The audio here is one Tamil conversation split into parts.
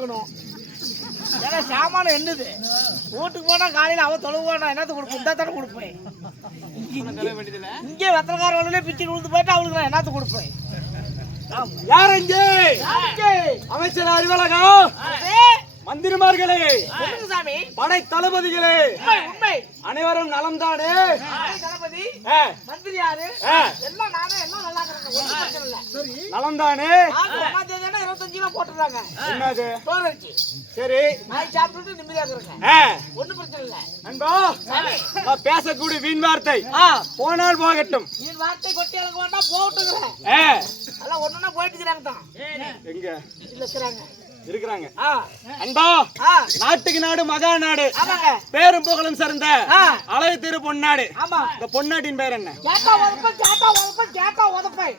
இருக்கணும். ஏன்னா சாமானம் என்னது வீட்டுக்கு போனா காலையில அவன் தொலைவு போனா என்னத்து கொடுப்பேன்? இந்த தானே கொடுப்பேன். இங்கே வெத்தனக்காரங்களே பிச்சு விழுந்து போயிட்டு அவளுக்கு நான் என்னத்து கொடுப்பேன்? யார் இங்கே? அமைச்சர் அறிவழகா, மந்திரிமார்களே, படை தளபதிகளே, அனைவரும் நலம்தானே? தளபதி மந்திரி யாரு? எல்லாம் நானே, எல்லாம் நல்லா இருக்கிறேன். நலம்தானே? 25 கிலோ போட்டுறாங்க. என்னது? சோறரிசி. சரி, நான் சாப்பிட்டு நிம்மதியா இருக்கேன். ஒண்ணும் பிரச்சனை இல்ல. நண்பா, பேசக்கூடிய வீண் வார்த்தை போனால் போகட்டும். வீண் வார்த்தை கொட்டி எனக்கு வேண்டாம், போட்டுக்கிறேன். எல்லாம் ஒண்ணுன்னா போயிட்டு இருக்கிறாங்க தான். எங்க இல்ல இருக்கிறாங்க இருக்கிறாங்க. அன்பா, நாட்டுக்கு நாடு மகா நாடு, ஆமாங்க, பேரும் புகழும் சிறந்த அழகு திரு பொன்னாடு. ஆமா, இந்த பொன்னாட்டின் பேர் என்ன? கேட்டா உதப்பை, கேட்டா உதப்பை, கேட்டா உதப்பை.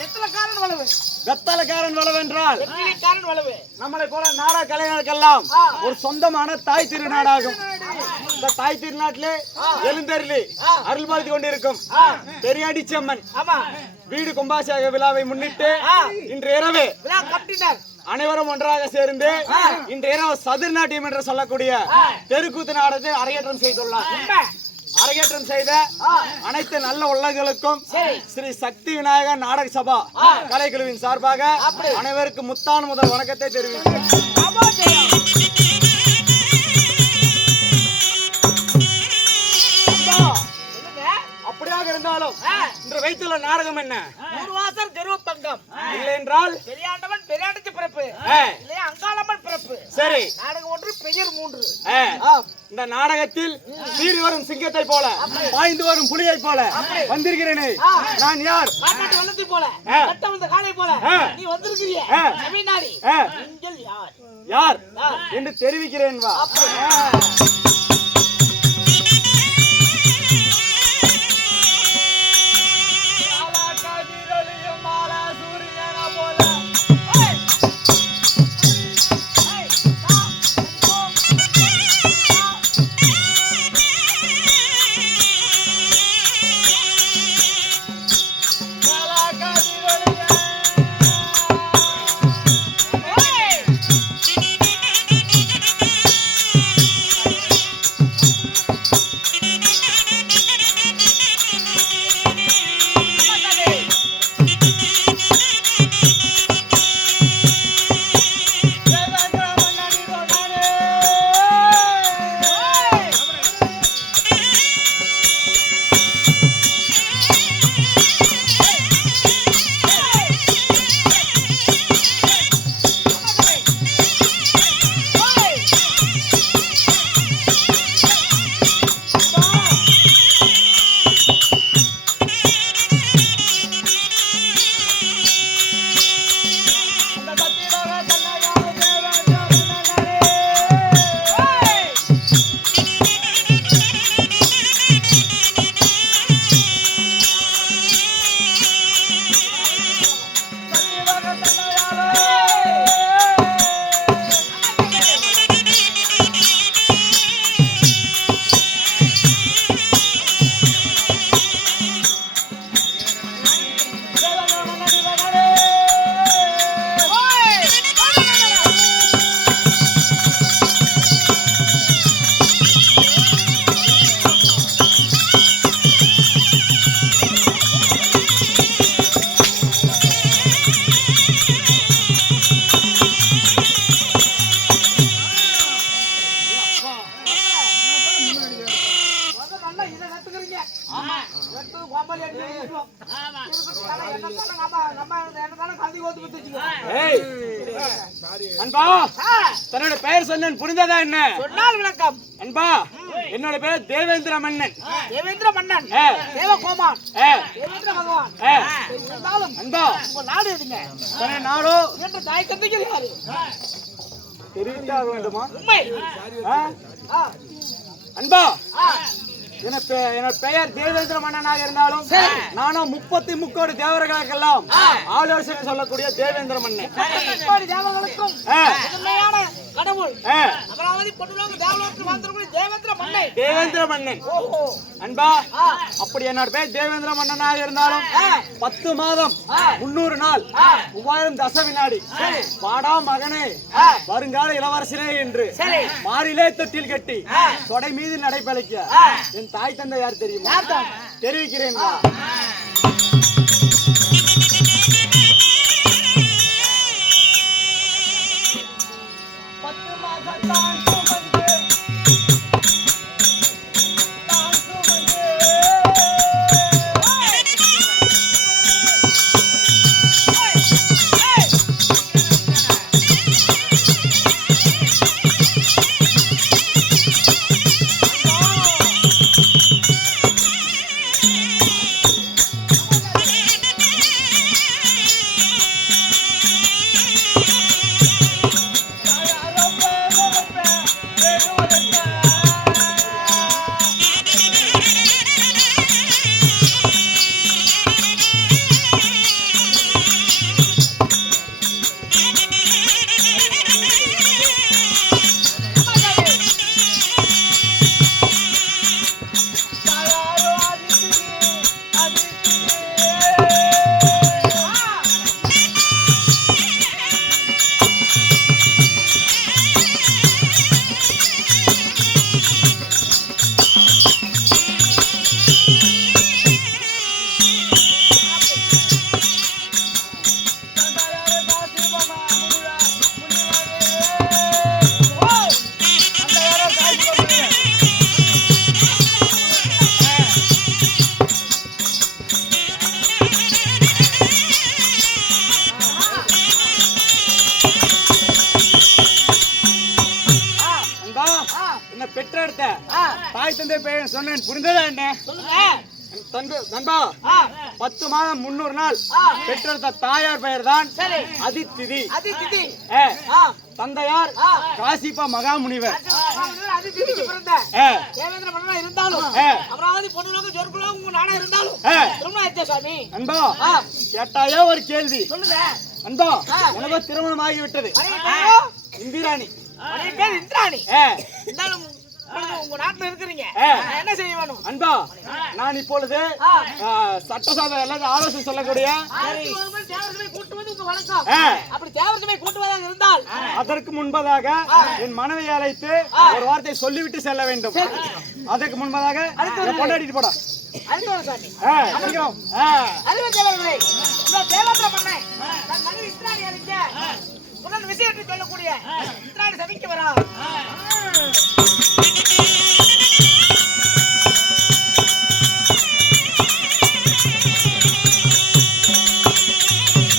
வெத்தலக்காரன் வளவு. வெத்தலக்காரன் வளவென்றால் வெற்றிலைக்காரன் வளவு. நம்மளை போல நாடக கலைஞர்களுக்கெல்லாம் ஒரு சொந்தமான தாய் திருநாடாகும். இந்த தாய் திருநாட்டிலே எழுந்தருளி அருள்பாலித்து கொண்டிருக்கும் பெரியாடி செம்மன் வீடு கும்பாபிஷேக விழாவை முன்னிட்டு இன்று இரவு அனைவரும் ஒன்றாக சேர்ந்து இன்று இரவு சதுர் நாட்டியம் என்று சொல்லக்கூடிய தெருக்கூத்து நாடகத்தை அரங்கேற்றம் செய்துள்ளார். அரங்கேற்றம் செய்த அனைத்து நல்ல உள்ளங்களுக்கும் ஸ்ரீ சக்தி விநாயகர் நாடக சபா கலைக்குழுவின் சார்பாக அனைவருக்கும் முத்தான முதல் வணக்கத்தை தெரிவிக்கிறேன். அப்படியாக இருந்தாலும் இன்று வைத்துள்ள நாடகம் என்ன? ஊர்வாசல் தெருவு தங்கம். இல்லை என்றால் பெரியாண்டவன் பெரியாண்டத்து பிறப்பு, இல்லையா அங்காளம்மன் பிறப்பு. சரி, நாடகம் 1 பெயர் 3. இந்த நாடகத்தில் சீறி வரும் சிங்கத்தை போல பாய்ந்து வரும் புலியை போல வந்திருக்கிறேனே, நான் யார்? காட்டாட்டு வள்ளத்தை போல கட்ட வந்த காளை போல நீ வந்திருக்கிறியே தமிழ்நாடு, நீங்கள் யார்? யார் என்று தெரிவிக்கிறேன் வா. அன்பா, தன்னோட பெயர் சொன்னேன், புரிந்ததா என்ன? சொன்னால் விளக்கம். அன்பா, என்னோட பேர் தேவேந்திர மன்னன். தேவேந்திர மன்னன், தேவகோமான், தேவேந்திர பகவான். அன்பா, உங்க நாடு எதுங்க? நாடோ என்ற தாய் தந்தைகள் யாரு தெரிவித்தாக வேண்டுமா? உண்மை. அன்பா, என்னோட பெயர் தேவேந்திர மன்னனாக இருந்தாலும் நானும் 33 தேவர்களுக்கெல்லாம் ஆலோசனை சொல்லக்கூடிய தேவேந்திர மன்னன். தேவர்களுக்கும் கடவுள் அமராவதி பொன்னுலக தேவலோகத்தில் வாழ்ந்திருக்கிற தேவேந்திர மன்னன். தேவேந்திர மன்னன் அன்பா, அப்படி என்னோட பேர் தேவேந்திர மன்னனாக இருந்தாலும் 10 மாதம் 300 நாள் 3000 தச வினாடி வாடா மகனே வருங்கால இளவரசனே என்று மாறிலே தொட்டில் கட்டி தொடை மீது நடைபெழைக்க என் தாய் தந்தை யார் தெரியுமா? தெரிவிக்கிறேன். பெற்றெடுத்த தாய் தந்தை பெயர் சொன்னேன், புரிந்ததா? என்ன நண்பா, 10 மாதம் 300 நாள் பெற்றெடுத்த தாயார் பெயர் தான் அதிதிதி. தந்தையார் காசிப்பா மகாமுனிவர். அன்பா, கேட்டாயே ஒரு கேள்வி. அன்பா, எனக்கு திருமணம் ஆகிவிட்டது. இந்திராணி. உங்க நாட்டுல இருக்கிறீங்க, என்ன செய்ய வேணும்? அன்பா, நான் இப்பொழுது சட்டசபை எல்லாரும் ஆலோசனை சொல்லக்கூடிய கூட்டுவது உங்க வழக்கம். அப்படி தேவர்களை கூட்டுவதாக இருந்தால் அதற்கு முன்பதாக என் மனைவியை அழைத்து ஒரு வார்த்தை சொல்லிவிட்டு செல்ல வேண்டும். அதற்கு முன்பதாக கொண்டாடிட்டு போடா. விஷயத்தை சொல்லக்கூடிய சபைக்கு வரா.